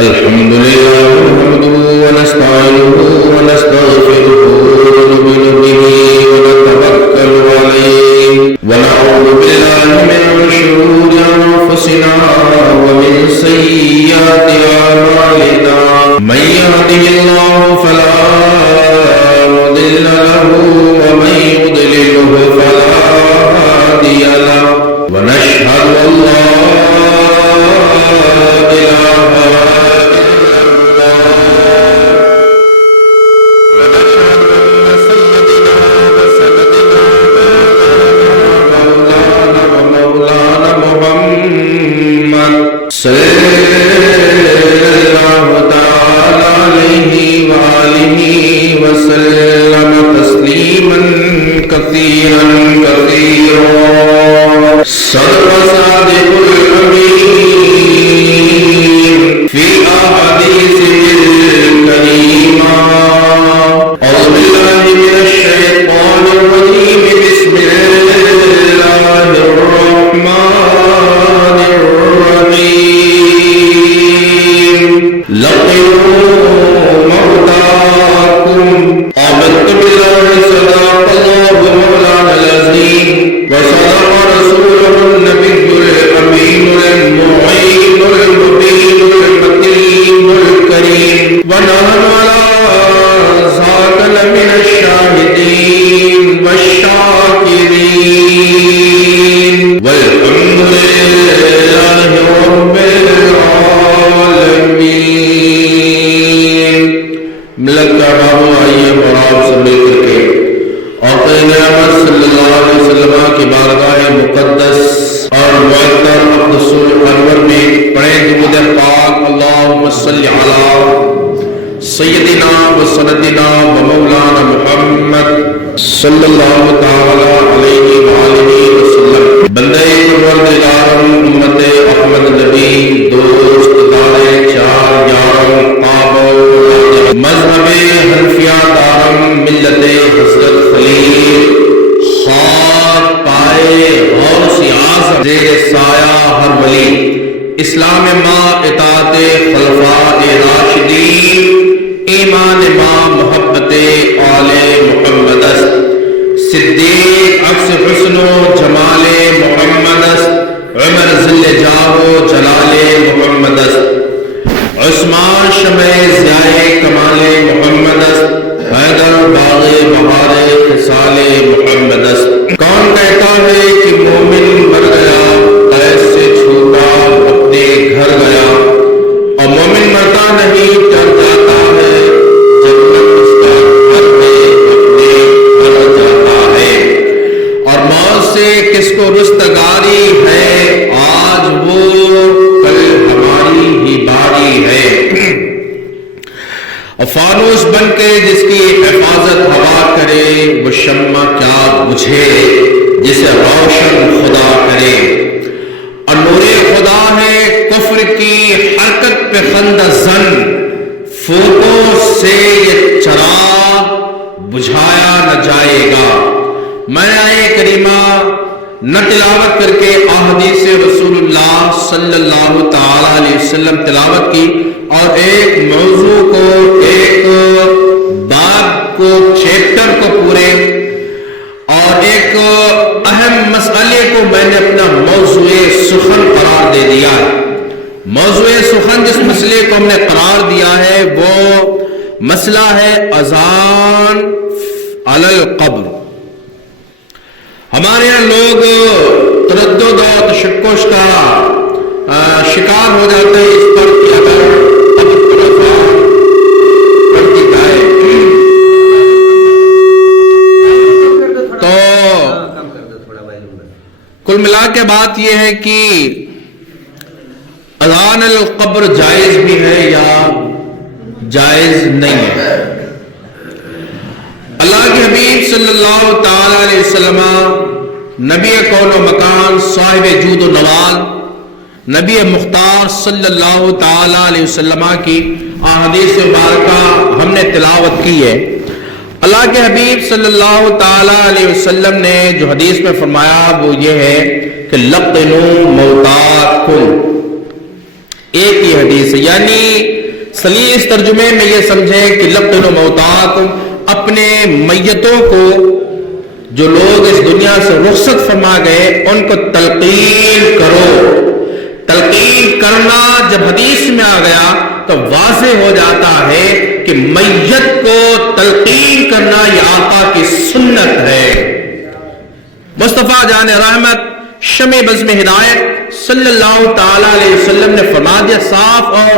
الحمد لله نحمده ونستعينه ونستغفره ونؤمن به ونتوكل عليه ونعوذ بالله من شرور أنفسنا ومن سيئات أعمالنا من يهده الله فلا مضل له ومن يضلله فلا هادي له ونشهد أن لا إله صلی اللہ تعالی علیہ وآلہ وسلم بندے پروردگارم امت احمد نبی دوست دار چار یارم قابل مذہب حنفیہ دارم ملت حضرت خلیل خاک پائے غوث اعظم زیر سایہ ہر ولی اسلام ما اطاعت خلفاء راشدین ایمان ما محبت آل محمد است صدیق عکس حسن و جمال محمد است عمر ذل جاہ و جلال محمد است عثمان شمع ضیاء کمال محمد است حیدر باغ بہار خصال محمد است کون کہتا ہے کہ مومن مر گیا قید سے چھوٹا اپنے گھر گیا اور مومن مرتا نہیں ڈر جاتا ہے جنت اس کا گھر ہے اپنے گھر جاتا ہے اور موت سے کس کو رستگاری ہے آج وہ کل ہماری ہی باری ہے اور فانوس بن کے جس کی حفاظت ہوا کرے وہ شمع کیا بجھے جسے روشن خدا کرے اور نور خدا ہے کفر کی حرکت پہ خندہ زن فوٹو سے یہ چراغ بجھایا نہ جائے گا میں آئے کریمہ نہ تلاوت کر کے احادیث رسول اللہ صلی اللہ تعالی علیہ وسلم تلاوت کی اور ایک موضوع کو ایک باب کو چیپٹر کو پورے اور ایک اہم مسئلے کو میں نے اپنا موضوع سخن قرار دے دیا ہے موضوع سخن جس مسئلے کو ہم نے قرار دیا ہے وہ مسئلہ ہے اذان علی القبر ہمارے یہاں لوگ تردد اور تشکش کا شکار ہو جاتے ہیں اس پر کہ اگر قبر پر اذان پڑھ دی جائے تو کل ملا کے بات یہ ہے کہ اذان القبر جائز بھی ہے یا جائز نہیں ہے اللہ کے حبیب صلی اللہ تعالی علیہ وسلم نبی کون و مکان صاحب جود و نوال نبی مختار صلی اللہ تعالی علیہ وسلم کی احادیث مبارکہ ہم نے تلاوت کی ہے اللہ کے حبیب صلی اللہ تعالی علیہ وسلم نے جو حدیث میں فرمایا وہ یہ ہے کہ لقنوا موتاکم ایک ہی حدیث ہے. یعنی صحیح اس ترجمے میں یہ سمجھیں کہ لقنوا موتاکم، اپنے میتوں کو جو لوگ اس دنیا سے رخصت فرما گئے ان کو تلقین کرو. تلقین کرنا جب حدیث میں آ گیا تو واضح ہو جاتا ہے کہ میت کو تلقین کرنا یہ آقا کی سنت ہے. مصطفیٰ جان رحمت شمع بزم ہدایت صلی اللہ تعالی علیہ وسلم نے فرما دیا، صاف اور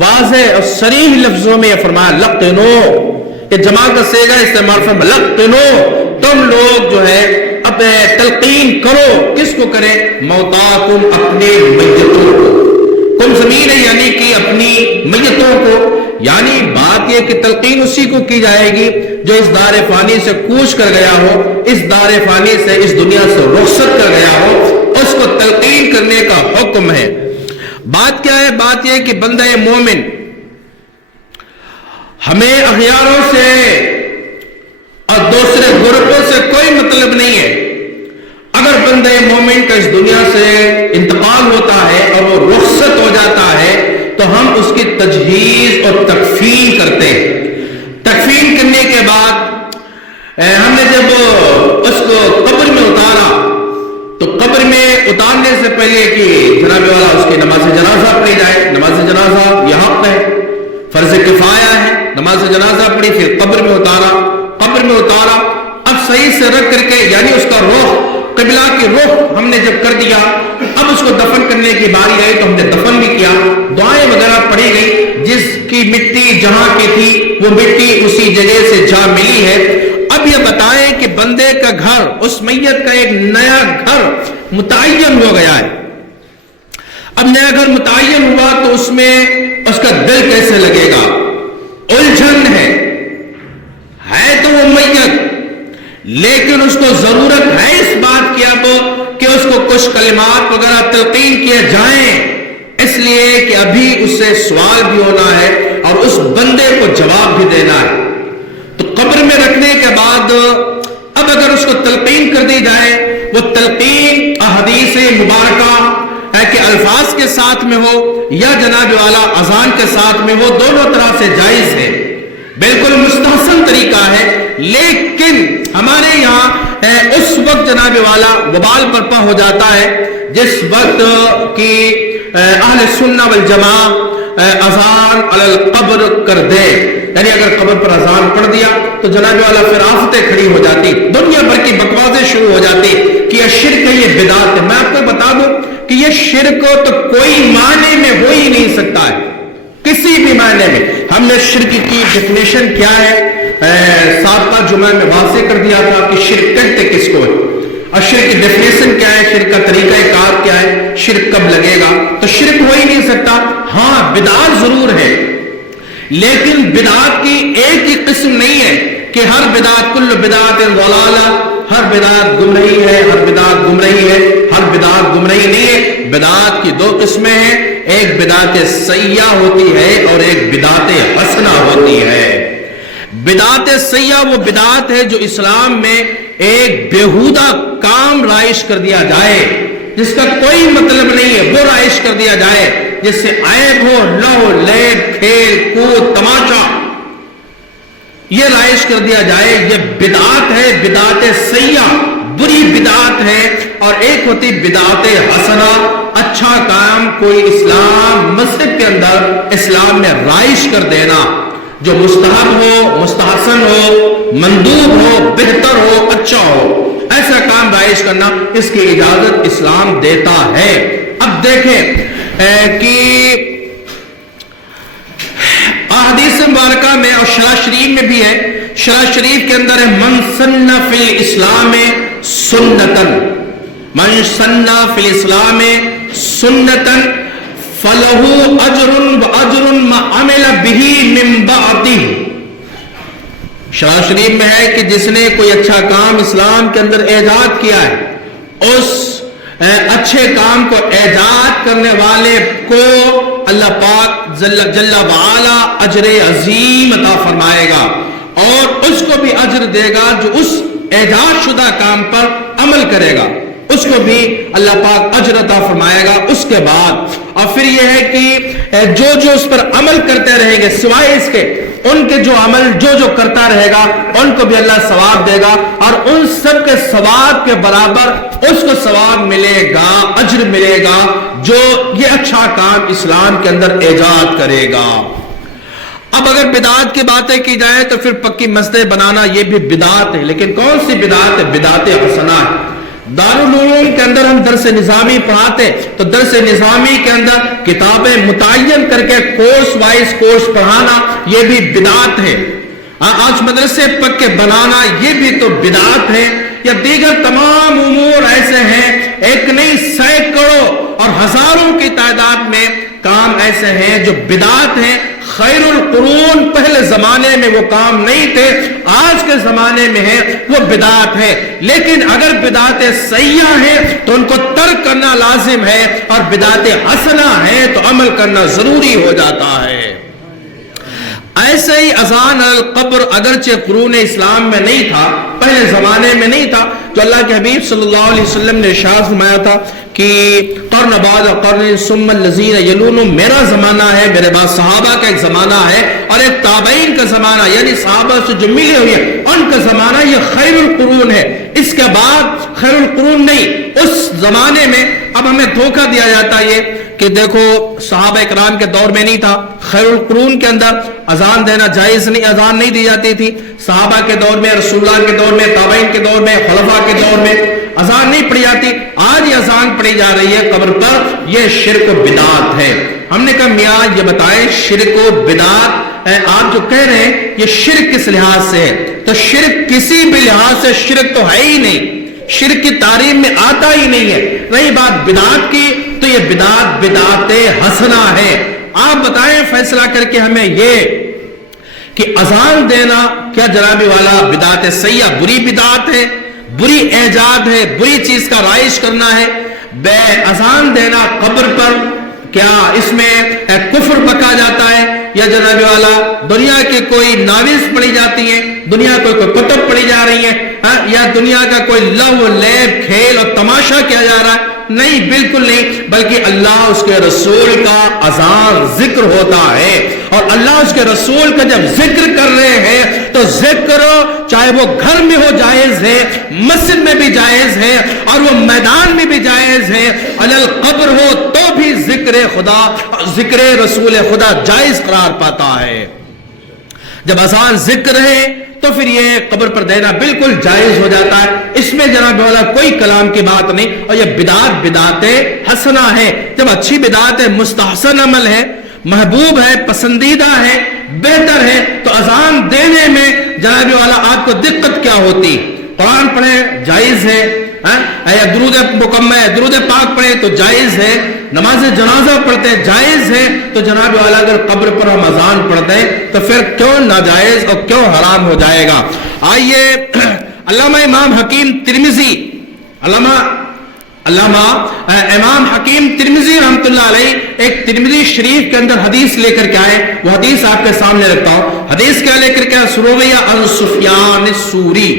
واضح اور صریح لفظوں میں یہ فرمایا لقنو، کہ جمع کا صیغہ استعمال فرمایا لقنو، تم لوگ جو ہے اب تلقین کرو. کس کو کریں؟ موتاکم، اپنے میتوں کو. کم زمین ہے یعنی کہ اپنی میتوں کو. یعنی بات یہ کہ تلقین اسی کو کی جائے گی جو اس دار فانی سے کوچ کر گیا ہو، اس دار فانی سے اس دنیا سے رخصت کر گیا ہو، اس کو تلقین کرنے کا حکم ہے. بات کیا ہے؟ بات یہ کہ بندہ مومن، ہمیں اخیاروں سے اور دوسرے گروپوں سے کوئی مطلب نہیں ہے. اگر بندہ مومن کا اس دنیا سے انتقال ہوتا ہے اور وہ رخصت ہو جاتا ہے تو ہم اس کی تجہیز اور تکفین کرتے ہیں. تکفین کرنے کے بعد ہم نے جب اس کو قبر میں اتارا تو قبر میں اتارنے سے پہلے کہ جناب والا اس کی نماز جنازہ پڑھی جائے. نماز جنازہ یہ حق ہے، فرض کفایہ ہے. نماز جنازہ پڑھی، پھر قبر میں اتارا. قبر میں اتارا اب صحیح سے رکھ کر کے، یعنی اس کا رخ قبلہ کی رخ ہم نے جب کر دیا، اب اس کو دفن کرنے کی باری آئی تو ہم نے دفن بھی کیا. دعائیں وغیرہ پڑھی گئی، جس کی مٹی جہاں کی تھی وہ مٹی اسی جگہ سے جا ملی ہے. اب یہ بتائیں کہ بندے کا گھر، اس میت کا ایک نیا گھر متعین ہو گیا ہے. اب نیا گھر متعین ہوا تو اس میں اس کا دل کیسے لگے گا؟ الجھن ہے تو وہ میت، لیکن اس کو ضرورت ہے اس بات کی اب کہ اس کو کچھ کلمات وغیرہ تلقین کیے جائیں، اس لیے کہ ابھی اس سے سوال بھی ہونا ہے اور اس بندے کو جواب بھی دینا ہے. تو قبر میں رکھنے کے بعد اب اگر اس کو تلقین کر دی جائے، وہ تلقین احادیث مبارکہ ہے کہ الفاظ کے ساتھ میں ہو یا جناب والا اذان کے ساتھ میں ہو، دونوں طرح سے جائز ہے، بالکل مستحسن طریقہ ہے. لیکن ہمارے یہاں اس وقت جناب والا وبال برپا ہو جاتا ہے جس وقت کی اہل سنہ والجماع اذان علی القبر کر دے. یعنی اگر قبر پر اذان پڑھ دیا تو جناب والا پھر آفتیں کھڑی ہو جاتی، دنیا بھر کی بکواسیں شروع ہو جاتی کہ یہ شرک ہے، یہ بدعت ہے. میں آپ کو بتا دوں کہ یہ شرک تو کوئی معنی میں ہو ہی نہیں سکتا ہے، کسی بھی معنی میں. ہم نے شرک کی ڈیفینیشن کیا ہے سابقہ جمعہ میں واضح کر دیا تھا کہ شرک کہتے کس کو ہے، اور شرک کی ڈیفینیشن کیا ہے، شرک کا طریقہ کار کیا ہے، شرک کب لگے گا. تو شرک ہو ہی نہیں سکتا. ہاں بدعت ضرور ہے، لیکن بدعت کی ایک ہی قسم نہیں ہے کہ ہر بدعت کل بدعت ضلالہ، ہر بدعت گمراہی ہے، ہر بدعت گمراہی ہے، ہر بدعت گمراہی نہیں ہے. بدعت کی دو قسمیں ہیں، ایک بدعت سیئہ ہوتی ہے اور ایک بدعت حسنہ ہوتی ہے. بدعت سیئہ وہ بدعت ہے جو اسلام میں ایک بیہودہ کام رائج کر دیا جائے، جس کا کوئی مطلب نہیں ہے، وہ رائج کر دیا جائے، جس سے عیب ہو، لہو لیب، کھیل کود، تماشا، یہ رائج کر دیا جائے. یہ بدعت ہے، بدعت سیئہ بری بدعت ہے. اور ایک ہوتی بدعت حسنہ، اچھا کام کوئی اسلام مذہب کے اندر اسلام میں رائج کر دینا، جو مستحب ہو، مستحسن ہو، مندوب ہو، بہتر ہو، اچھا ہو، ایسا کام رائج کرنا، اس کی اجازت اسلام دیتا ہے. اب دیکھیں کہ احادیث مبارکہ میں اور شرح شریف میں بھی ہے، شرح شریف کے اندر ہے من سن فی الاسلام سنتن، من سن فی الاسلام سنتن فلہ اجر واجر ما عمل به من بعدہ. شرح شریف میں ہے کہ جس نے کوئی اچھا کام اسلام کے اندر ایجاد کیا ہے، اس اچھے کام کو ایجاد کرنے والے کو اللہ پاک جل وعلا اجر عظیم عطا فرمائے گا، اور اس کو بھی اجر دے گا جو اس ایجاد شدہ کام پر عمل کرے گا، اس کو بھی اللہ پاک اجر عطا فرمائے گا اس کے بعد۔ اور پھر یہ ہے کہ جو اس پر عمل کرتے رہیں گے سوائے اس کے، ان کے جو عمل جو کرتا رہے گا ان کو بھی اللہ ثواب دے گا، اور ان سب کے ثواب کے برابر اس کو ثواب ملے گا، اجر ملے گا جو یہ اچھا کام اسلام کے اندر ایجاد کرے گا۔ اب اگر بدعات کی باتیں کی جائیں تو پھر پکی مسجدیں بنانا یہ بھی بدعات ہے، لیکن کون سی بدعات ہے؟ بدعات حسنہ ہے۔ دارالعلوم کے اندر ہم درس نظامی پڑھاتے تو درس نظامی کے اندر کتابیں متعین کر کے کورس وائز کورس پڑھانا یہ بھی بدعات ہے۔ آج مدرسے پکے بنانا یہ بھی تو بدعات ہے، یا دیگر تمام امور ایسے ہیں، ایک نہیں سینکڑوں اور ہزاروں کی تعداد میں کام ایسے ہیں جو بدعات ہیں۔ خیر القرون پہلے زمانے میں وہ کام نہیں تھے، آج کے زمانے میں ہے وہ بدعات ہے، لیکن اگر بدعات سیئہ ہیں تو ان کو ترک کرنا لازم ہے، اور بدعات حسنہ ہیں تو عمل کرنا ضروری ہو جاتا ہے۔ ایسے ہی اذان القبر اگرچہ قرون اسلام میں نہیں تھا، پہلے زمانے میں نہیں تھا، جو اللہ کے حبیب صلی اللہ علیہ وسلم نے ارشاد فرمایا تھا کہ قرن بعد قرن ثم الذین یلونہم، میرا زمانہ ہے، میرے بعد صحابہ کا ایک زمانہ ہے، اور ایک تابعین کا زمانہ، یعنی صحابہ سے جو ملے ہوئے ہیں ان کا زمانہ، یہ خیر القرون ہے۔ اس کے بعد خیر القرون نہیں۔ اس زمانے میں اب ہمیں دھوکہ دیا جاتا ہے یہ کہ دیکھو صحابہ اکرام کے دور میں نہیں تھا، خیر القرون کے اندر اذان دینا جائز نہیں، اذان نہیں دی جاتی تھی، صحابہ کے دور میں، رسول اللہ کے دور میں، تابعین کے دور میں، خلفاء کے دور میں اذان نہیں پڑھی جاتی، آج یہ اذان پڑھی جا رہی ہے قبر پر، یہ شرک و بدعات ہے۔ ہم نے کہا میاں یہ بتائیں شرک و بدعات آپ جو کہہ رہے ہیں یہ شرک کس لحاظ سے ہے؟ تو شرک کسی بھی لحاظ سے شرک تو ہے ہی نہیں، شرک کی تعریف میں آتا ہی نہیں ہے۔ رہی بات بدعات کی تو یہ بدعات بدعات حسنہ ہے۔ آپ بتائیں فیصلہ کر کے ہمیں یہ کہ اذان دینا کیا جناب والا بدعات سیئہ بری بدعات ہے، بری ایجاد ہے، بری چیز کا رائج کرنا ہے؟ بے اذان دینا قبر پر کیا اس میں کفر پکا جاتا ہے، یا جناب والا دنیا کے کوئی ناویز پڑھی جاتی ہیں، دنیا کوئی کتب پڑھی جا رہی ہیں، یا دنیا کا کوئی لو لیب کھیل اور تماشا کیا جا رہا ہے؟ نہیں، بالکل نہیں، بلکہ اللہ اس کے رسول کا اذان ذکر ہوتا ہے، اور اللہ اس کے رسول کا جب ذکر کر رہے ہیں تو ذکر چاہے وہ گھر میں ہو جائز ہے، مسجد میں بھی جائز ہے، اور وہ میدان میں بھی جائز ہے، علی القبر ہو تو بھی ذکر خدا، ذکر رسول خدا جائز قرار پاتا ہے۔ جب اذان ذکر ہے تو پھر یہ قبر پر دینا بالکل جائز ہو جاتا ہے، اس میں جناب والا کوئی کلام کی بات نہیں، اور یہ بدعات بدعات حسنہ ہے۔ جب اچھی بدعات ہے، مستحسن عمل ہے، محبوب ہے، پسندیدہ ہے، بہتر ہے، تو اذان دینے میں جناب والا آپ کو دقت کیا ہوتی؟ قرآن پڑھے جائز ہے، یا درود مکمل درود پاک پڑھے تو جائز ہے، نماز جنازہ پڑھتے جائز ہے، تو جناب والا اگر قبر پر ہم اذان پڑھتے ہیں تو پھر کیوں ناجائز اور کیوں حرام ہو جائے گا؟ آئیے علامہ امام حکیم ترمذی علامہ امام حکیم ترمذی رحمۃ اللہ علیہ ایک ترمذی شریف کے اندر حدیث لے کر کے آئے، وہ حدیث آپ کے سامنے رکھتا ہوں۔ حدیث کیا لے کر کے رویہ عن سفیان الثوری،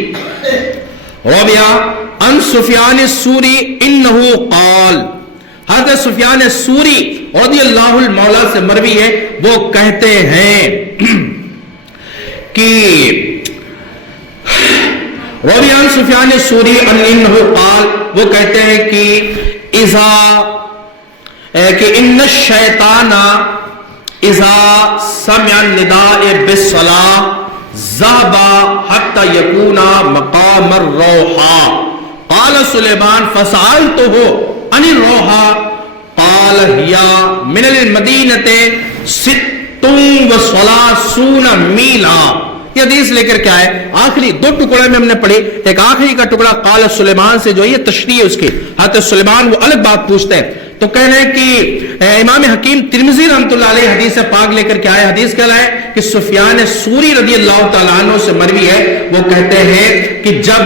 رویہ عن سفیان الثوری انہ قال، حضرت سفیان الثوری رضی اللہ المولا سے مروی ہے، وہ کہتے ہیں کہ رویان سفیان الثوری انہ قال، وہ کہتے ہیں کہ ان الشیطان اذا سمع النداء بالصلاة ذهب حتى يكون مقام الروحا، قال سلیمان فسألته عن الروحا قال هي من المدينة 36 میلا۔ یہ حدیث لے کر کیا ہے؟ آخری دو ٹکڑے میں ہم نے پڑھی، ایک آخری کا ٹکڑا قال سلیمان سے جو یہ تشریح ہے اس کی، حضرت سلیمان وہ الگ بات پوچھتے ہیں، تو کہہ رہے ہیں کہ امام حکیم ترمذی رحمۃ اللہ علیہ حدیث پاک لے کر کے آئے، حدیث کیا ہے کہ سفیان ثوری رضی اللہ تعالیٰ عنہ سے مروی ہے، وہ کہتے ہیں کہ جب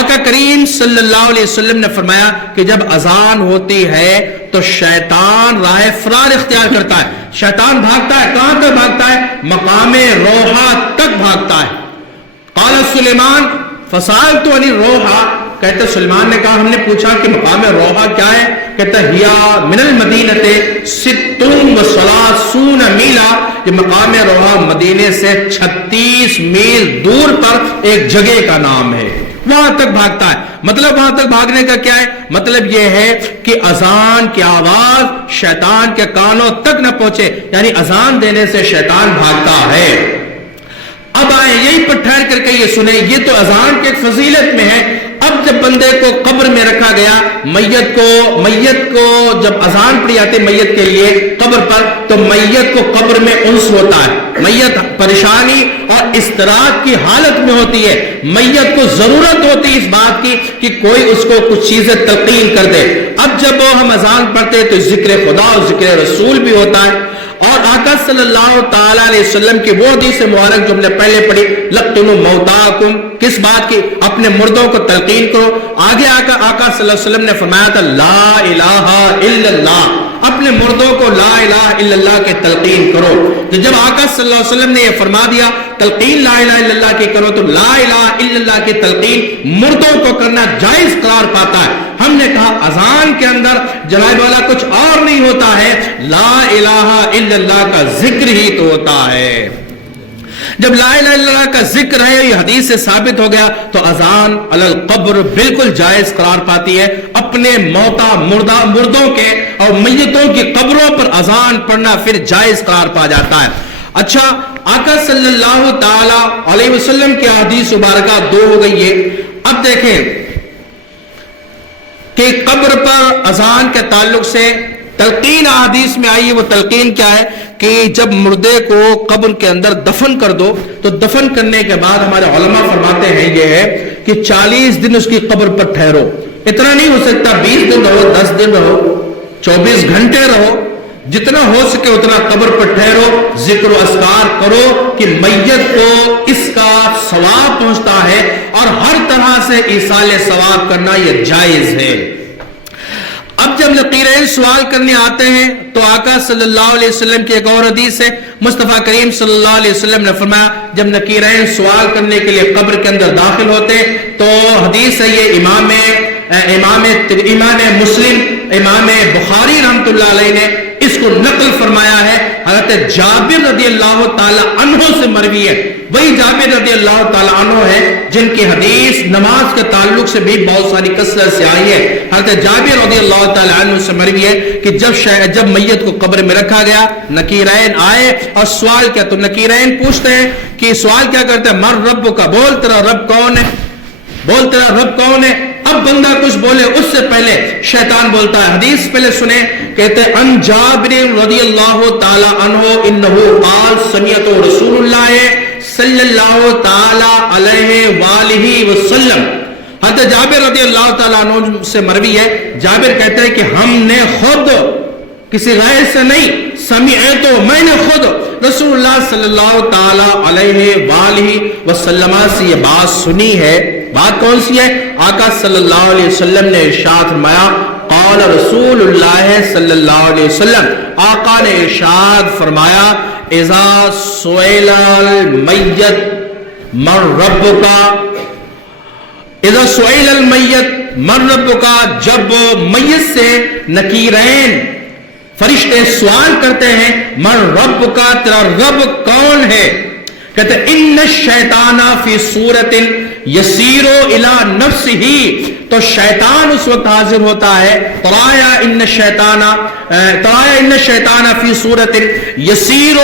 آقا کریم صلی اللہ علیہ وسلم نے فرمایا کہ جب اذان ہوتی ہے تو شیطان راہ فرار اختیار کرتا ہے، شیطان بھاگتا ہے، کہاں تک بھاگتا ہے؟ مقام روحا تک بھاگتا ہے۔ قال سلیمان فسألت عن الروحا، کہتے سلیمان نے کہا ہم نے پوچھا کہ مقام روحا کیا ہے؟ کہتا ہیا من المدینۃ 36 میلا، یہ مقام روحا مدینے سے 36 میل دور پر ایک جگہ کا نام ہے، وہاں تک بھاگتا ہے۔ مطلب وہاں تک بھاگنے کا کیا ہے؟ مطلب یہ ہے کہ اذان کی آواز شیطان کے کانوں تک نہ پہنچے، یعنی اذان دینے سے شیطان بھاگتا ہے۔ اب آئے یہیں پر ٹھہر کر کے یہ سنیں، یہ تو اذان کے ایک فضیلت میں ہے۔ اب جب بندے کو قبر میں رکھا گیا، میت کو جب اذان پڑی جاتی میت کے لیے قبر پر، تو میت کو قبر میں انس ہوتا ہے، میت پریشانی اور اضطراب کی حالت میں ہوتی ہے، میت کو ضرورت ہوتی ہے اس بات کی کہ کوئی اس کو کچھ چیزیں تلقین کر دے۔ اب جب ہم اذان پڑھتے تو ذکر خدا اور ذکر رسول بھی ہوتا ہے، اور آقا صلی اللہ تعالی علیہ وسلم کی وہ حدیث مبارک جو ہم نے پہلے پڑھی، لقنوا موتاکم، کس بات کی؟ اپنے مردوں کو تلقین کرو۔ آگے آقا صلی اللہ علیہ وسلم نے فرمایا تھا لا الہ الا اللہ، اپنے مردوں کو لا الہ الا اللہ کے تلقین کرو۔ تو جب آقا صلی اللہ علیہ وسلم نے یہ فرما دیا تلقین لا الہ الا اللہ کی کرو، تو لا الہ الا اللہ کی تلقین مردوں کو کرنا جائز قرار پاتا ہے۔ ہم نے کہا اذان کے اندر جناب والا کچھ اور نہیں ہوتا ہے، لا الہ الا اللہ کا ذکر ہی تو ہوتا ہے۔ جب لا الہ الا اللہ کا ذکر ہے، یہ حدیث سے ثابت ہو گیا، تو اذان علی القبر بالکل جائز قرار پاتی ہے۔ اپنے مردوں کے اور میتوں کی قبروں پر اذان پڑھنا پھر جائز قرار پا جاتا ہے۔ اچھا، آقا صلی اللہ تعالی علیہ وسلم کی حدیث مبارکہ دو ہو گئی ہے۔ اب دیکھیں کہ قبر پر اذان کے تعلق سے تلقین حدیث میں آئی ہے، وہ تلقین کیا ہے کہ جب مردے کو قبر کے اندر دفن کر دو، تو دفن کرنے کے بعد ہمارے علماء فرماتے ہیں یہ ہے کہ 40 دن اس کی قبر پر ٹھہرو۔ اتنا نہیں ہو سکتا 20 دن رہو، 10 دن رہو، 24 گھنٹے رہو، جتنا ہو سکے اتنا قبر پر ٹھہرو، ذکر و اذکار کرو کہ میت کو اس کا ثواب پہنچتا ہے، اور ہر طرح سے ایصال ثواب کرنا یہ جائز ہے۔ اب جب نقیرین سوال کرنے آتے ہیں تو آقا صلی اللہ علیہ وسلم کی ایک اور حدیث ہے، مصطفیٰ کریم صلی اللہ علیہ وسلم نے فرمایا جب نقیرین سوال کرنے کے لیے قبر کے اندر داخل ہوتے تو حدیث ہے یہ امام مسلم، امام بخاری رحمۃ اللہ علیہ نے اس کو نقل فرمایا ہے، حضرت جابر رضی اللہ تعالی عنہ سے مروی ہے۔ وہی جابر رضی اللہ تعالی عنہ ہے جن کی حدیث نماز کے تعلق سے بھی بہت ساری کثرت سے آئی ہے۔ حضرت جابر رضی اللہ تعالی عنہ سے مروی ہے کہ جب میت کو قبر میں رکھا گیا، نکیرین آئے اور سوال کیا، تو نکیرین پوچھتے ہیں کہ سوال کیا کرتے ہیں، مر رب کا، بول تیرا رب کون ہے، بول تیرا رب کون ہے۔ اب بندہ کچھ بولے اس سے پہلے شیطان بولتا ہے، حدیث پہلے سنیں، کہتے ہیں ان جابر رضی اللہ تعالی عنہ انہو قال سمعت رسول اللہ صلی اللہ تعالی علیہ وآلہ وسلم۔ حضرت جابر رضی اللہ تعالی عنہ سے مروی ہے، جابر کہتے ہیں کہ ہم نے خود کسی غیر سے نہیں، سمعت تو میں نے خود رسول اللہ صلی اللہ تعالی علیہ وآلہ وسلم سے یہ بات سنی ہے۔ بات کون سی ہے؟ آقا صلی اللہ علیہ وسلم نے ارشاد فرمایا، قال رسول اللہ صلی اللہ علیہ وسلم، آقا نے ارشاد فرمایا، اذا سئل المیت من ربک، اذا سئل المیت من ربک، جب میت سے نکیرین فرشتے سوال کرتے ہیں من رب کا، تیرا رب کون ہے، کہتے ہیں ان الشیطان فی صورت یسیر الی نفسہ، تو شیطان اس وقت حاضر ہوتا ہے، ترایا ان الشیطان فی صورت یسیر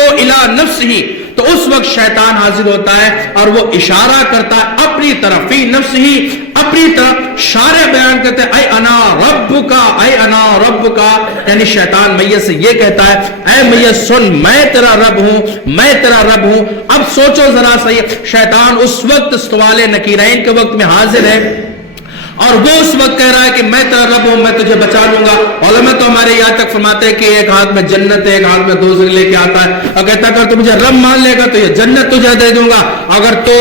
الی نفسہ، تو اس وقت شیطان حاضر ہوتا ہے اور وہ اشارہ کرتا ہے اپنی طرف، فی نفسہ، اپنی طرف اشارے بیان کرتے ہیں، اے انا ربکا، اے انا ربکا، یعنی شیطان میت سے یہ کہتا ہے اے میت سن، میں تیرا رب ہوں، میں تیرا رب ہوں۔ اب سوچو ذرا صحیح، شیطان اس وقت سوال نکیرین کے وقت میں حاضر ہے، اور وہ اس وقت کہہ رہا ہے کہ میں تیرا رب ہوں, میں تجھے بچا لوں گا. علماء تو ہمارے یہاں تک فرماتے ہیں کہ ایک ہاتھ میں جنت ہے, ایک ہاتھ میں دوزخ لے کے آتا ہے, اور کہتا ہے اگر تو مجھے رب مان لے گا تو یہ جنت تجھے دے دوں گا, اگر تو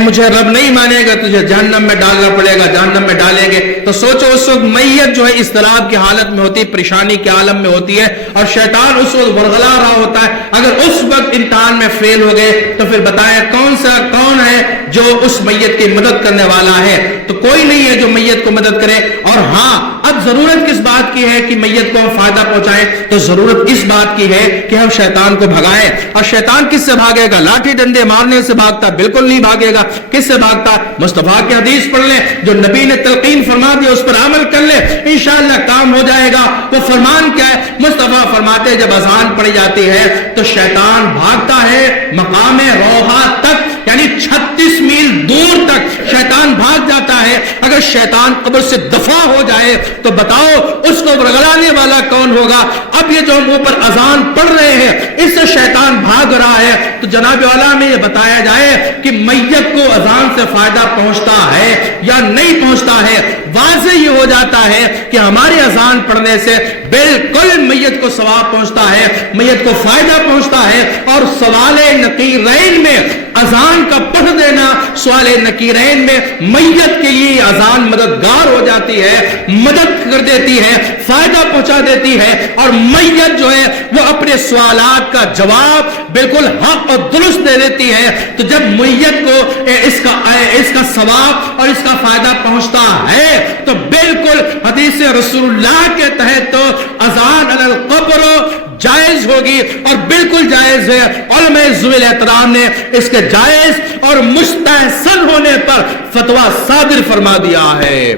مجھے رب نہیں مانے گا تجھے جہنم میں ڈالنا پڑے گا, جہنم میں ڈالیں گے. تو سوچو اس وقت میت جو ہے اضطراب کی حالت میں ہوتی ہے, پریشانی کے عالم میں ہوتی ہے, اور شیطان اس وقت ورغلا رہا ہوتا ہے. اگر اس وقت امتحان میں فیل ہو گئے تو پھر بتائیں کون ہے جو اس میت کی مدد کرنے والا ہے؟ تو کوئی نہیں ہے جو میت کو مدد کرے. اور ہاں, اب ضرورت کس بات کی ہے کہ میت کو ہم فائدہ پہنچائیں؟ تو ضرورت اس بات کی ہے کہ ہم شیطان کو بھگائیں. اور شیطان کس سے بھاگے گا؟ لاٹھی ڈنڈے مارنے سے بھاگتا بالکل نہیں بھاگے گا. کس سے بھاگتا؟ مصطفیٰ کی حدیث پڑھ لیں, جو نبی نے تلقین فرما دیا اس پر عمل کر لے, انشاءاللہ کام ہو جائے گا. وہ فرمان کیا ہے؟ مصطفیٰ فرماتے جب اذان پڑھی جاتی ہے تو شیطان بھاگتا ہے مقام روحا تک, یعنی 36 میل دور تک شیطان بھاگ جاتا ہے. اگر شیطان قبر سے دفع ہو جائے تو بتاؤ اس کو ورگلانے والا کون ہوگا؟ اب یہ جو ہم اوپر اذان پڑھ رہے ہیں اس سے شیطان بھاگ رہا ہے, تو جناب والا میں یہ بتایا جائے کہ میت کو اذان سے فائدہ پہنچتا ہے یا نہیں پہنچتا ہے. واضح یہ ہو جاتا ہے کہ ہماری اذان پڑھنے سے بالکل میت کو ثواب پہنچتا ہے, میت کو فائدہ پہنچتا ہے. اور سوال نقیرین میں اذان کا پڑھ دینا, سوال نقیرین میں میت کے لیے اذان مددگار ہو جاتی ہے, مدد کر دیتی ہے, فائدہ پہنچا دیتی ہے, اور میت جو ہے وہ اپنے سوالات کا جواب بالکل حق اور درست دے دیتی ہے. تو جب میت کو اس کا ثواب اور اس کا فائدہ پہنچتا ہے تو بالکل حدیث رسول اللہ کے تحت تو اذان علی القبر جائز ہوگی, اور بالکل جائز ہے. علماء ذوی احترام نے اس کے جائز اور مستحسن ہونے پر فتویٰ صادر فرما دیا ہے.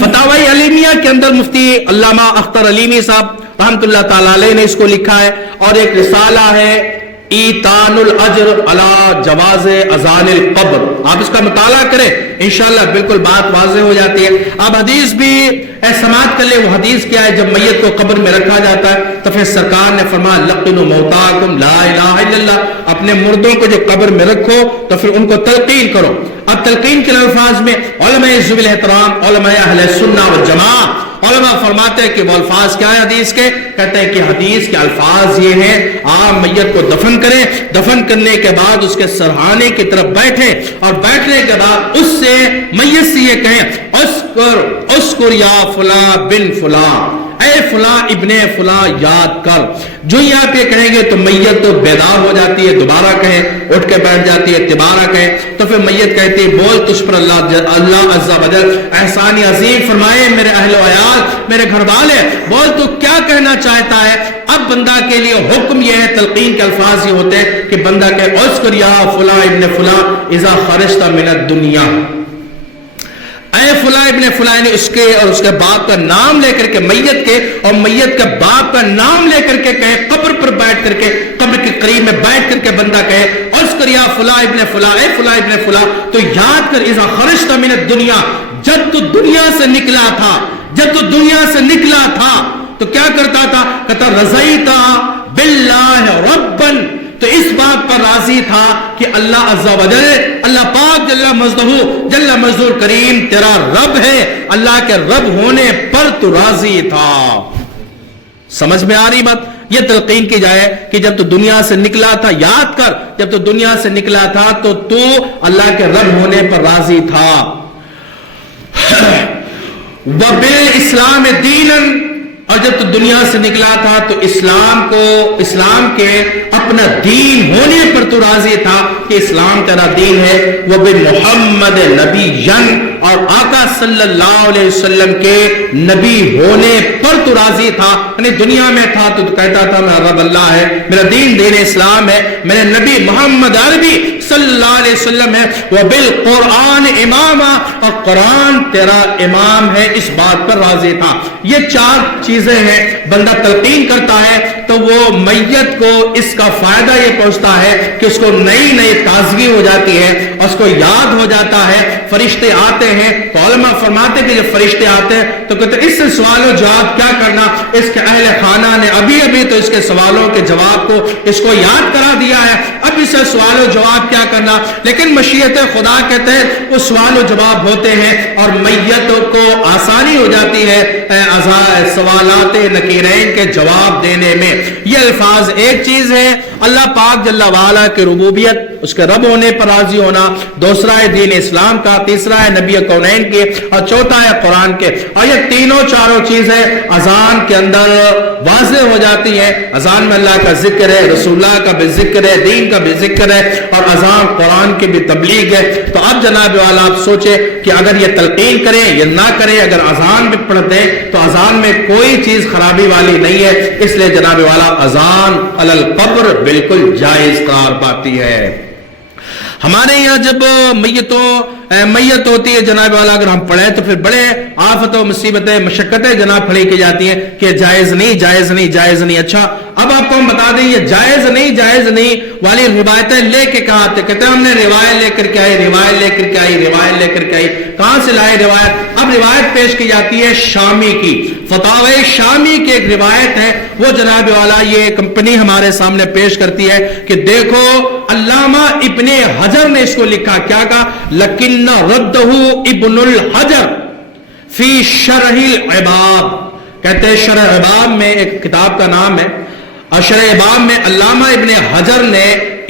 فتاوی علیمیہ کے اندر مفتی علامہ اختر علیمی صاحب رحمت اللہ تعالی علیہ نے اس کو لکھا ہے, اور ایک رسالہ ہے ایتان الاجر علی جواز اذان القبر, آپ اس کا مطالعہ کریں انشاءاللہ بالکل بات واضح ہو جاتی ہے. آپ حدیث بھی سماعت کر لیں. وہ حدیث کیا ہے؟ جب میت کو قبر میں رکھا جاتا ہے تو پھر سرکار نے فرمایا لقنوا موتاکم لا الہ الا اللہ, اپنے مردوں کو جو قبر میں رکھو تو پھر ان کو تلقین کرو. اب تلقین کے الفاظ میں علماء ذوی الاحترام, علماء اہل سنہ والجماعہ, علماء فرماتے ہیں کہ وہ الفاظ کیا ہے حدیث کے؟ کہتے ہیں کہ حدیث کے الفاظ یہ ہیں, آپ میت کو دفن کریں, دفن کرنے کے بعد اس کے سرہانے کی طرف بیٹھیں, اور بیٹھنے کے بعد اس سے میت سے یہ کہیں اسکر یا فلاں بن فلاں, اے فلاں ابن فلاں یاد کر. جو ہی آپ یہ کہیں گے تو میت تو بیدار ہو جاتی ہے, دوبارہ کہیں, اٹھ کے بیٹھ جاتی ہے, دوبارہ کہیں. تو پھر میت کہتی ہے بول تجھ پر اللہ عز و جل احسان عظیم فرمائے, میرے اہل و عیال, میرے گھر والے, بول تو کیا کہنا چاہتا ہے. اب بندہ کے لیے حکم یہ ہے, تلقین کے الفاظ یہ ہوتے ہیں کہ بندہ کہ اذکر یا فلاں ابن فلاں اذا خرجت من الدنیا, اے فلاں ابن فلاں, نے اس کے اور اس کے باپ کا نام لے کر کے, میت کے اور میت کے باپ کا نام لے کر کے کہے, قبر پر بیٹھ کر کے, قبر کے قریب میں بیٹھ کر کے بندہ کہے اذکر یا فلاں ابن فلاں, اے فلاں ابن فلاں, تو یاد کر اذا خرجت من الدنیا, جب تو دنیا سے نکلا تھا, جب تو دنیا سے نکلا تھا تو کیا کرتا تھا؟ کہتا رضیتا باللہ ربن, تو اس بات پر راضی تھا کہ اللہ عز و جل, اللہ پاک جل مجدہ کریم تیرا رب ہے, اللہ کے رب ہونے پر تو راضی تھا. سمجھ میں آ رہی بات؟ یہ تلقین کی جائے کہ جب تو دنیا سے نکلا تھا, یاد کر جب تو دنیا سے نکلا تھا تو اللہ کے رب ہونے پر راضی تھا. وَبِالْإِسْلَامِ دِينًا, اور جب تو دنیا سے نکلا تھا تو اسلام کے اپنا دین ہونے پر تو راضی تھا کہ اسلام تیرا دین ہے. وَبِمُحَمَّدِ نَبِيًّا, اور آقا صلی اللہ علیہ وسلم کے نبی ہونے پر تو راضی تھا. یعنی دنیا میں تھا تو کہتا تھا میرا رب اللہ ہے, میرا دین اسلام ہے, میرے نبی محمد عربی صلی اللہ علیہ وسلم ہے. وَبِالْقُرْآنِ اماما, اور قرآن تیرا امام ہے, اس بات پر راضی تھا. یہ چار چیزیں ہیں. بندہ تلقین کرتا ہے تو وہ میت کو اس کا فائدہ یہ پہنچتا ہے کہ اس کو نئی نئی تازگی ہو جاتی ہے, اس کو یاد ہو جاتا ہے. فرشتے آتے ہیں تو علماء فرماتے ہیں کہ جب فرشتے آتے ہیں تو کہتے ہیں اس سے سوال و جواب کیا کرنا, اس کے اہل خانہ نے ابھی تو اس کے سوالوں کے جواب کو اس کو یاد کرا دیا ہے, اب اس سے سوال و جواب کیا کیا کرنا, لیکن مشیت خدا کے تحت وہ سوال و جواب ہوتے ہیں اور میت کو آسانی ہو جاتی ہے سوالات نکیرین کے جواب دینے میں. یہ الفاظ ایک چیز ہے, اللہ پاک جل وعلا کی ربوبیت, اس کے رب ہونے پر راضی ہونا, دوسرا ہے دین اسلام کا, تیسرا ہے نبی کونین کے, اور چوتھا ہے قرآن کے. اور یہ تینوں چاروں چیزیں اذان کے اندر واضح ہو جاتی ہیں. اذان میں اللہ کا ذکر ہے, رسول اللہ کا بھی ذکر ہے, دین کا بھی ذکر ہے, اور اذان قرآن کی بھی تبلیغ ہے. تو اب جناب والا آپ سوچے کہ اگر یہ تلقین کریں یا نہ کریں, اگر اذان بھی پڑھتے ہیں تو اذان میں کوئی چیز خرابی والی نہیں ہے. اس لیے جناب والا اذان علی القبر بالکل جائز قرار پاتی ہے. ہمارے یہاں جب میت ہوتی ہے جناب والا, اگر ہم پڑھیں تو پھر بڑے آفت و مصیبتیں مشقتیں جناب کھڑی کی جاتی ہیں کہ جائز نہیں جائز نہیں جائز نہیں. اچھا اب آپ کو ہم بتا دیں یہ جائز نہیں والی روایتیں لے کے کہاں آتے, کہتے ہیں ہم نے روایت لے کر کے آئی. کہاں سے لائے روایت؟ اب روایت پیش کی جاتی ہے شامی کی, فتاوی شامی کی ایک روایت ہے, وہ جناب والا یہ کمپنی ہمارے سامنے پیش کرتی ہے کہ دیکھو علامہ ابن حجر نے اس کو لکھا, کیا کہا, لکن ردہ ابن الحجر فی شرح العباب. کہتے ہیں شرح العباب میں ایک کتاب کا نام ہے, اور شرح العباب میں علامہ ابن حجر نے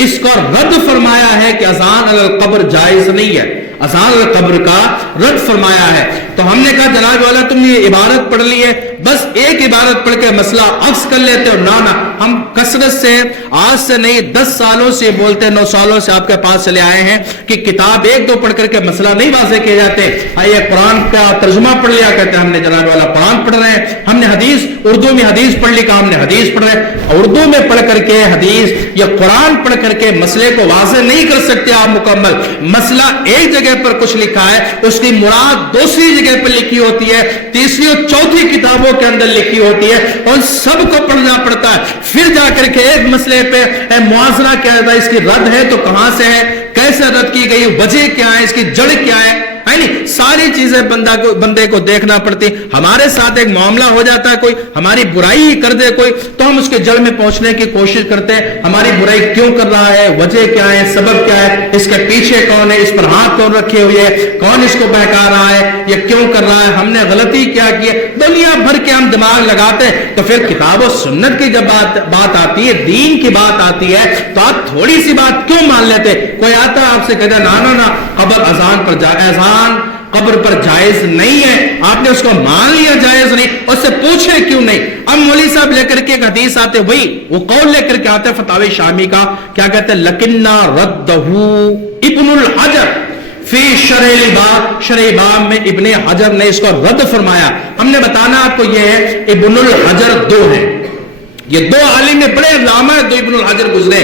اس کو رد فرمایا ہے کہ اذان علی القبر جائز نہیں ہے, اذان علی القبر کا رد فرمایا ہے. تو ہم نے کہا جناب والا تم نے یہ عبارت پڑھ لی ہے, بس ایک عبارت پڑھ کے مسئلہ عکس کر لیتے ہو. نہ ہم کثرت سے, آج سے نہیں 10 سالوں سے بولتے, 9 سالوں سے آپ کے پاس چلے آئے ہیں کہ کتاب ایک دو پڑھ کر کے مسئلہ نہیں واضح کیے جاتے. آئیے قرآن کا ترجمہ پڑھ لیا, کہتے ہیں ہم نے جناب والا قرآن پڑھ رہے ہیں, ہم نے حدیث اردو میں حدیث پڑھ لی, کہا ہم نے حدیث پڑھ رہے ہیں. اردو میں پڑھ کر کے حدیث یا قرآن پڑھ کر کے مسئلے کو واضح نہیں کر سکتے آپ مکمل. مسئلہ ایک جگہ پر کچھ لکھا ہے, اس کی مراد دوسری جگہ پر لکھی ہوتی ہے, تیسری اور چوتھی کتابوں کے اندر لکھی ہوتی ہے, اور سب کو پڑھنا پڑتا ہے. پھر جا کر کے ایک مسئلے پہ موازنہ کیا جاتا ہے, اس کی رد ہے تو کہاں سے ہے, کیسے رد کی گئی, وجہ کیا ہے, اس کی جڑ کیا ہے, ساری چیزیں بندے کو دیکھنا پڑتی. ہمارے ساتھ ایک معاملہ ہو جاتا ہے, کوئی ہماری برائی کر دے کوئی, تو ہم اس کے جڑ میں پہنچنے کی کوشش کرتے ہیں, ہماری برائی کیوں کر رہا ہے, وجہ کیا ہے, سبب کیا ہے, اس کے پیچھے کون ہے, اس پر ہاتھ کون رکھے ہوئے ہے, کون اس کو بہکا رہا ہے, یہ کیوں کر رہا ہے, ہم نے غلطی کیا کی ہے, دنیا بھر کے ہم دماغ لگاتے ہیں. تو پھر کتاب و سنت کی جب بات آتی ہے, دین کی بات آتی ہے, تو آپ تھوڑی سی بات کیوں مان لیتے. کوئی آتا ہے آپ سے کہتا ہے نا قبر اذان پر اذان قبر پر جائز نہیں ہے, آپ نے اس کو مان لیا جائز نہیں, اس سے پوچھے کیوں نہیں. اب مولوی صاحب لے کر کے ایک حدیث آتے, وہی وہ قول لے کر کے آتے فتاوی شامی کا, کیا کہتے ہیں, لکنہ ردہ ابن الحجر فی شرح الباب, شرح الباب میں ابن حجر نے اس کو رد فرمایا. ہم نے بتانا آپ کو یہ ہے, ابن الحجر دو ہیں, یہ دو عالم میں بڑے علامہ دو ابن الحجر گزرے.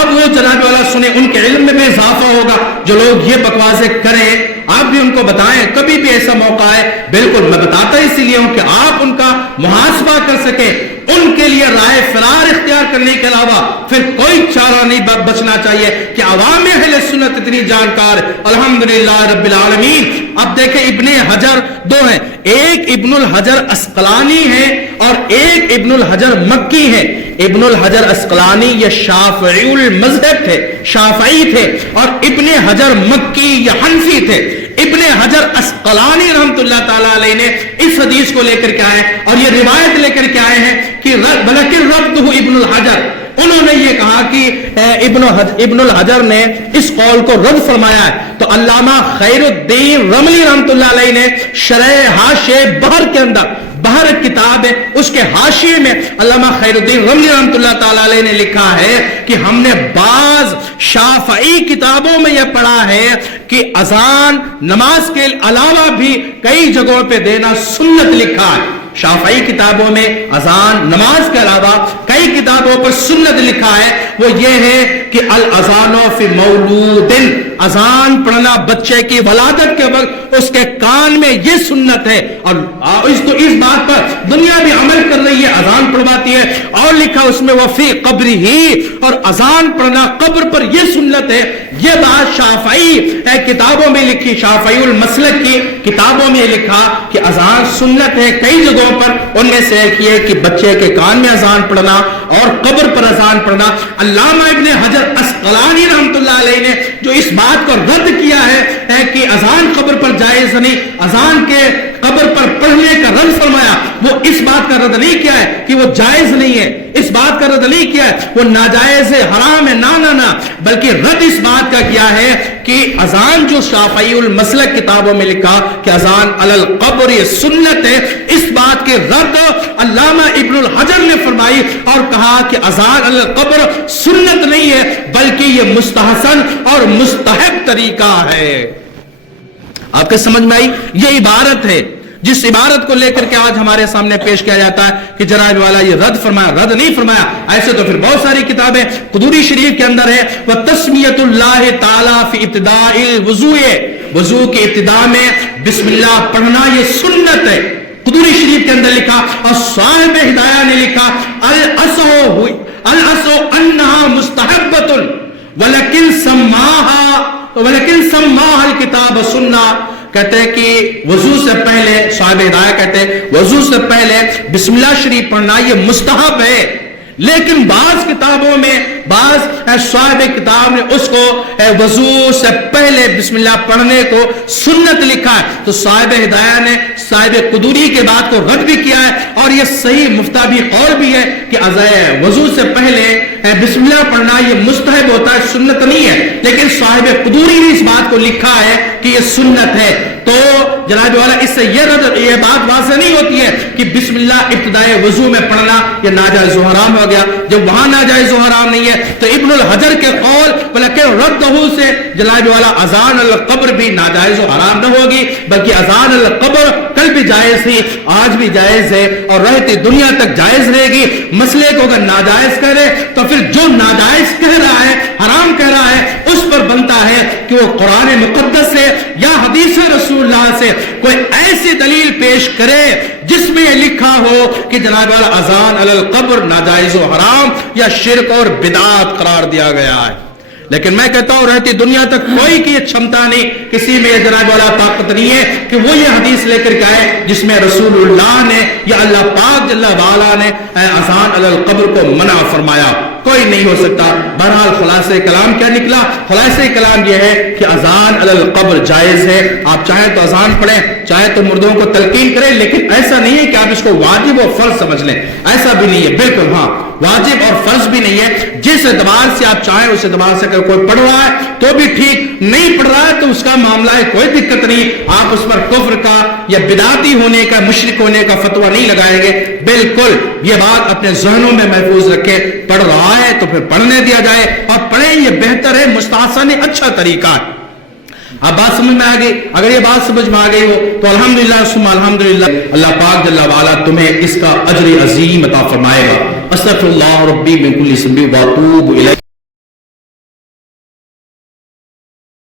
اب وہ جناب والا سنے, ان کے علم میں بھی اضافہ ہوگا. جو لوگ یہ بکواسیں کریں آپ بھی ان کو بتائیں, کبھی بھی ایسا موقع ہے, بالکل میں بتاتا اسی لیے ہوں کہ آپ ان کا محاسبہ کر سکیں. ان کے لیے رائے فرار اختیار کرنے کے علاوہ پھر کوئی چارہ نہیں بچنا چاہیے کہ عوام اہل سنت اتنی جانکار, الحمدللہ رب العالمین. اب دیکھیں ابن حجر دو ہیں, ایک ابن الحجر اسقلانی ہے اور ایک ابن الحجر مکی ہے. ابن الحجر اسقلانی یہ شافعی المذہب تھے, شافعی تھے, اور ابن حجر مکی یہ حنفی تھے. ابن حجر اسقلانی رحمت اللہ تعالیٰ علیہ نے اس حدیث کو لے کر کے آئے اور یہ روایت لے کر کے آئے ہیں کہ بلکہ ربطہ ابن الحجر, انہوں نے یہ کہا کہ ابن الحجر نے اس قول کو رد فرمایا ہے. تو علامہ خیر الدین رملی رحمت اللہ علیہ نے شرح حاشیہ بحر کے اندر, بحر کتاب ہے, اس کے حاشیے میں علامہ خیر الدین رملی رحمت اللہ تعالیٰ علیہ نے لکھا ہے کہ ہم نے بعض شافعی کتابوں میں یہ پڑھا ہے کہ اذان نماز کے علاوہ بھی کئی جگہوں پہ دینا سنت لکھا ہے. شافعی کتابوں میں اذان نماز کے علاوہ کئی کتابوں پر سنت لکھا ہے. وہ یہ ہے کہ الاذان فی مولود, اذان پڑھنا بچے کی ولادت کے وقت اس کے کان میں یہ سنت ہے، اور اس بات پر دنیا بھی عمل کر رہی ہے، اذان پڑھواتی ہے، اور لکھا اس میں وفی قبری ہی، اور اذان پڑھنا قبر پر یہ سنت ہے۔ یہ بات شافعی کتابوں میں لکھی، شافعی المسلک کی کتابوں میں لکھا کہ اذان سنت ہے کئی جگہوں پر، ان میں سے ایک یہ کہ بچے کے کان میں اذان پڑھنا اور قبر پر اذان پڑھنا۔ علامہ ابن حجر عسقلانی رحمۃ اللہ علیہ نے جو اس بات کو رد کیا ہے کہ اذان قبر پر جائز نہیں، اذان کے قبر پر پڑھنے کا رد فرمایا، وہ اس بات کا رد نہیں کیا ہے کہ وہ جائز نہیں ہے، اس بات کا رد نہیں کیا ہے وہ ناجائز ہے، حرام ہے، نہ بلکہ رد اس بات کا کیا ہے کہ اذان جو شافعی المسلک کتابوں میں لکھا کہ اذان علی القبر یہ سنت ہے، اس بات کے رد علامہ ابن الحجر نے فرمائی اور کہا کہ اذان علی القبر سنت نہیں ہے بلکہ یہ مستحسن اور مستحب طریقہ ہے۔ آپ کے سمجھ میں آئی؟ یہ عبارت ہے جس عبارت کو لے کر کے آج ہمارے سامنے پیش کیا جاتا ہے کہ جناب والا یہ رد فرمایا، رد نہیں فرمایا۔ ایسے تو پھر بہت ساری کتابیں قدوری شریف کے اندر ہے، وَتَسْمِيَةُ اللَّهِ تَعَالَى فِي ابْتِدَاءِ الْوُضُوءِ، وضو کی ابتدا میں بسم اللہ پڑھنا یہ سنت ہے، قدوری شریف کے اندر لکھا۔ اور صاحب ہدایہ نے لکھا الْأَصْحُ أَنَّهَا مُسْتَحَبَّةٌ وَلَكِنْ سَمَّاهَا الْكِتَابَ سُنَّةً۔ کہتے ہیں کہ وضو سے پہلے، صاحب ہدایہ کہتے ہیں وضو سے پہلے بسم اللہ شریف پڑھنا یہ مستحب ہے، لیکن بعض کتابوں میں بعض صاحب کتاب نے اس کو وضو سے پہلے بسم اللہ پڑھنے کو سنت لکھا ہے، تو صاحب ہدایہ نے صاحب قدوری کے بات کو رد بھی کیا ہے، اور یہ صحیح مفتابی قول بھی ہے کہ وضو سے پہلے بسم اللہ پڑھنا یہ مستحب ہوتا ہے، سنت نہیں ہے، لیکن صاحب قدوری نے اس بات کو لکھا ہے کہ یہ سنت ہے۔ تو جناب والا اس سے یہ بات واضح نہیں ہوتی ہے کہ بسم اللہ ابتدائے وضو میں پڑھنا یہ ناجائز و حرام ہو گیا، جب وہاں ناجائز و حرام نہیں ہے تو ابن الحجر کے قول بلکہ ردہو سے جناب والا اذان القبر بھی ناجائز و حرام نہ ہوگی، بلکہ اذان القبر کل بھی جائز تھی، آج بھی جائز ہے اور رہتی دنیا تک جائز رہے گی۔ مسئلے کو اگر ناجائز کرے تو پھر جو ناجائز کہہ رہا ہے، حرام کہہ رہا ہے، اس پر بنتا ہے کہ وہ قرآن مقدس سے یا حدیث رسول اللہ سے کوئی ایسی دلیل پیش کرے جس میں یہ لکھا ہو کہ جناب والا اذان علی القبر ناجائز و حرام یا شرک اور بدعت قرار دیا گیا ہے۔ لیکن میں کہتا ہوں رہتی دنیا تک کوئی کی چھمتا نہیں، کسی میں یہ جناب والا طاقت نہیں ہے کہ وہ یہ حدیث لے کر کے آئے جس میں رسول اللہ نے یا اللہ پاک جل وعلا نے اذان علی القبر کو منع فرمایا، کوئی نہیں ہو سکتا۔ بہرحال خلاصہ کلام کیا نکلا؟ خلاصہ کلام یہ ہے کہ اذان علی القبر جائز ہے، آپ چاہیں تو اذان پڑھیں، چاہے تو مردوں کو تلقین کریں، لیکن ایسا نہیں ہے کہ آپ اس کو واجب و فرض سمجھ لیں، ایسا بھی نہیں ہے، بالکل ہاں واجب اور فرض بھی نہیں ہے، جس اعتبار سے آپ چاہیں اس اعتبار سے اگر کوئی پڑھ رہا ہے تو بھی ٹھیک، نہیں پڑھ رہا ہے تو اس کا معاملہ ہے، کوئی دقت نہیں، آپ اس پر کفر کا یا بدعتی ہونے کا، مشرک ہونے کا فتویٰ نہیں لگائیں گے، بالکل یہ بات اپنے ذہنوں میں محفوظ رکھیں، پڑھ رہا ہے تو پھر پڑھنے دیا جائے اور پڑھیں، یہ بہتر ہے، مستحسن ہے، اچھا طریقہ ہے۔ اب بات سمجھ میں آ گئی؟ اگر یہ بات سمجھ میں آ گئی ہو تو الحمدللہ ثم الحمدللہ، اللہ پاک جل وعلا تمہیں اس کا اجر عظیم عطا فرمائے گا۔ استغفر اللہ ربی من کل ذنب واتوب الیہ۔